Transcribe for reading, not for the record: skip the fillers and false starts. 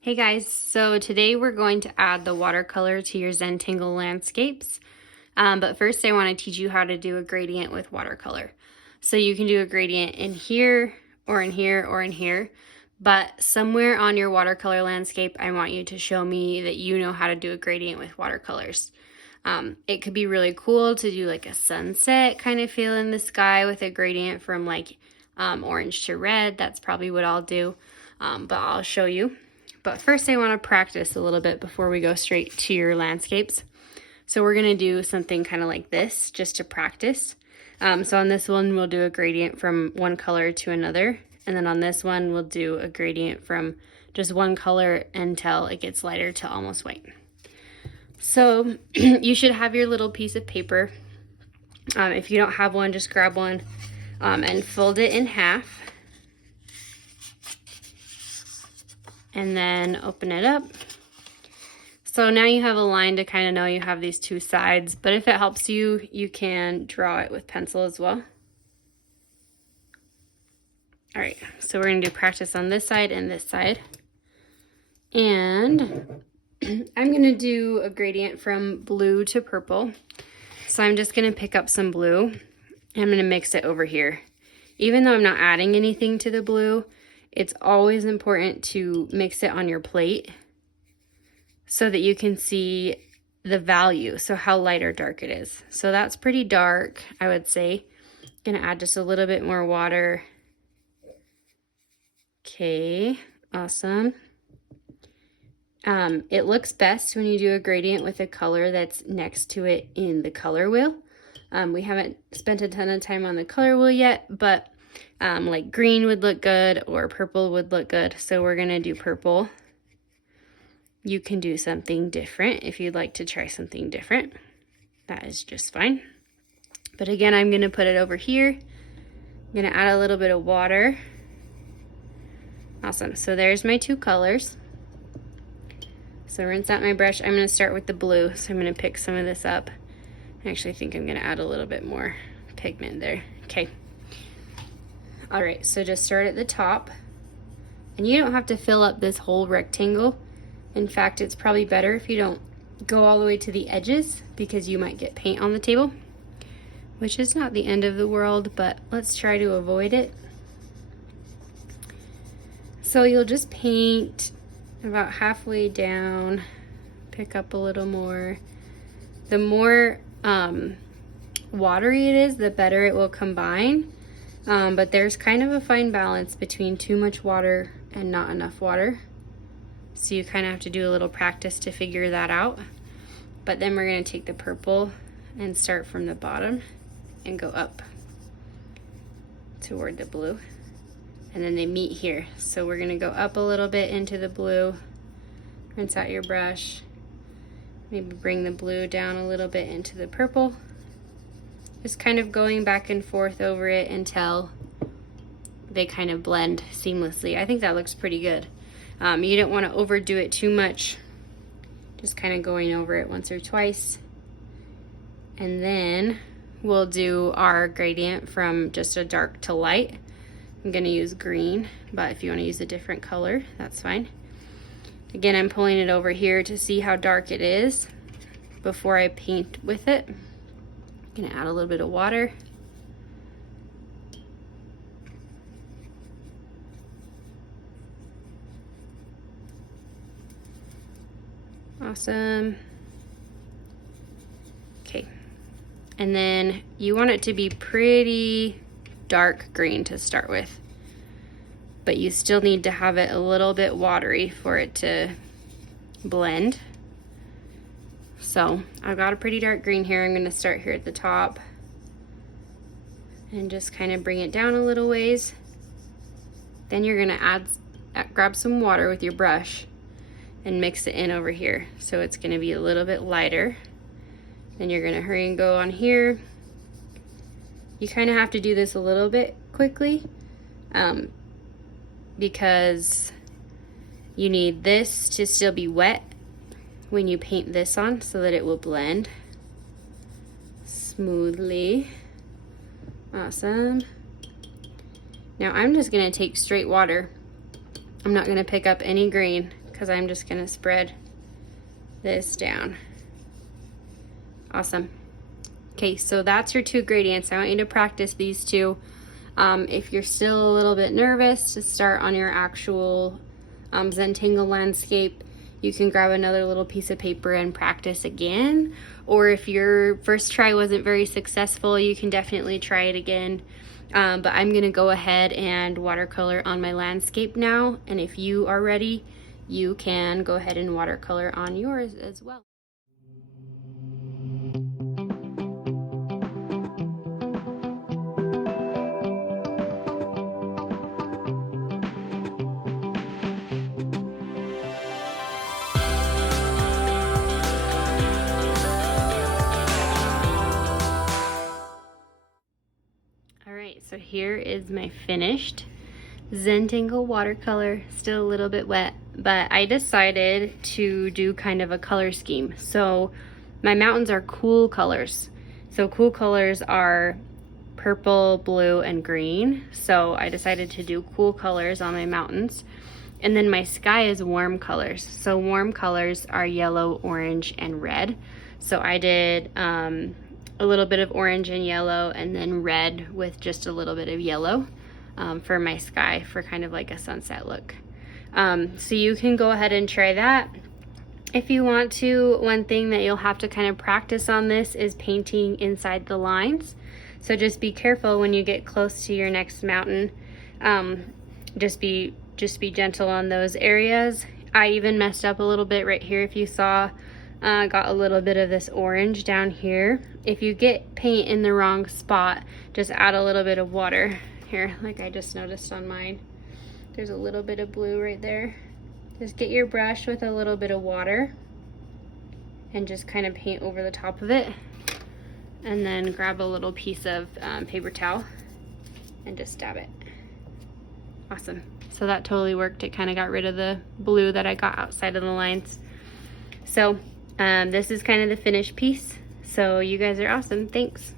Hey guys, so today we're going to add the watercolor to your Zentangle landscapes. But first I want to teach you how to do a gradient with watercolor. So you can do a gradient in here, or in here, or in here. But somewhere on your watercolor landscape, I want you to show me that you know how to do a gradient with watercolors. It could be really cool to do like a sunset kind of feel in the sky with a gradient from like orange to red. That's probably what I'll do, but I'll show you. But first I want to practice a little bit before we go straight to your landscapes. So we're going to do something kind of like this just to practice. So on this one, we'll do a gradient from one color to another. And then on this one, we'll do a gradient from just one color until it gets lighter to almost white. So you should have your little piece of paper. If you don't have one, just grab one and fold it in half. And then open it up. So now you have a line to kind of know you have these two sides, but if it helps you, you can draw it with pencil as well. All right, so we're gonna do practice on this side and this side. And I'm gonna do a gradient from blue to purple. So I'm just gonna pick up some blue and I'm gonna mix it over here. Even though I'm not adding anything to the blue, it's always important to mix it on your plate so that you can see the value, so how light or dark it is. So that's pretty dark, I would say. Gonna add just a little bit more water. Okay, awesome. It looks best when you do a gradient with a color that's next to it in the color wheel. We haven't spent a ton of time on the color wheel yet, but like green would look good or purple would look good. So we're gonna do purple. You can do something different if you'd like to try something different. That is just fine. But again, I'm gonna put it over here. I'm gonna add a little bit of water. Awesome, so there's my two colors. So rinse out my brush. I'm gonna start with the blue. So I'm gonna pick some of this up. I actually think I'm gonna add a little bit more pigment there. Okay. All right, so just start at the top. And you don't have to fill up this whole rectangle. In fact, it's probably better if you don't go all the way to the edges because you might get paint on the table, which is not the end of the world, but let's try to avoid it. So you'll just paint about halfway down, pick up a little more. The more watery it is, the better it will combine. But there's kind of a fine balance between too much water and not enough water. So you kind of have to do a little practice to figure that out. But then we're going to take the purple and start from the bottom and go up toward the blue. And then they meet here. So we're going to go up a little bit into the blue. Rinse out your brush. Maybe bring the blue down a little bit into the purple. Just kind of going back and forth over it until they kind of blend seamlessly. I think that looks pretty good. You don't want to overdo it too much. Just kind of going over it once or twice. And then we'll do our gradient from just a dark to light. I'm going to use green, but if you want to use a different color, that's fine. Again, I'm pulling it over here to see how dark it is before I paint with it. I'm going to add a little bit of water. Awesome. Okay. And then you want it to be pretty dark green to start with, but you still need to have it a little bit watery for it to blend. So I've got a pretty dark green here. I'm going to start here at the top and just kind of bring it down a little ways. Then you're going to grab some water with your brush and mix it in over here. So it's going to be a little bit lighter. Then you're going to hurry and go on here. You kind of have to do this a little bit quickly because you need this to still be wet when you paint this on so that it will blend smoothly. Awesome. Now I'm just going to take straight water. I'm not going to pick up any green because I'm just gonna spread this down. Awesome. Okay, so that's your 2 gradients. I want you to practice these 2. If you're still a little bit nervous to start on your actual Zentangle landscape, you can grab another little piece of paper and practice again. Or if your first try wasn't very successful, you can definitely try it again. But I'm gonna go ahead and watercolor on my landscape now. And if you are ready, you can go ahead and watercolor on yours as well. Alright, so here is my finished Zentangle watercolor. Still a little bit wet, but I decided to do kind of a color scheme. So my mountains are cool colors. So cool colors are purple, blue, and green. So I decided to do cool colors on my mountains. And then my sky is warm colors. So warm colors are yellow, orange, and red. So I did a little bit of orange and yellow, and then red with just a little bit of yellow for my sky, for kind of like a sunset look. So you can go ahead and try that if you want to. One thing that you'll have to kind of practice on this is painting inside the lines. So just be careful when you get close to your next mountain. Just be gentle on those areas. I even messed up a little bit right here. If you saw, got a little bit of this orange down here. If you get paint in the wrong spot, just add a little bit of water here, like I just noticed on mine. There's a little bit of blue right there. Just get your brush with a little bit of water and just kind of paint over the top of it, and then grab a little piece of paper towel and just dab it. Awesome. So that totally worked. It kind of got rid of the blue that I got outside of the lines. So this is kind of the finished piece. So you guys are awesome. Thanks.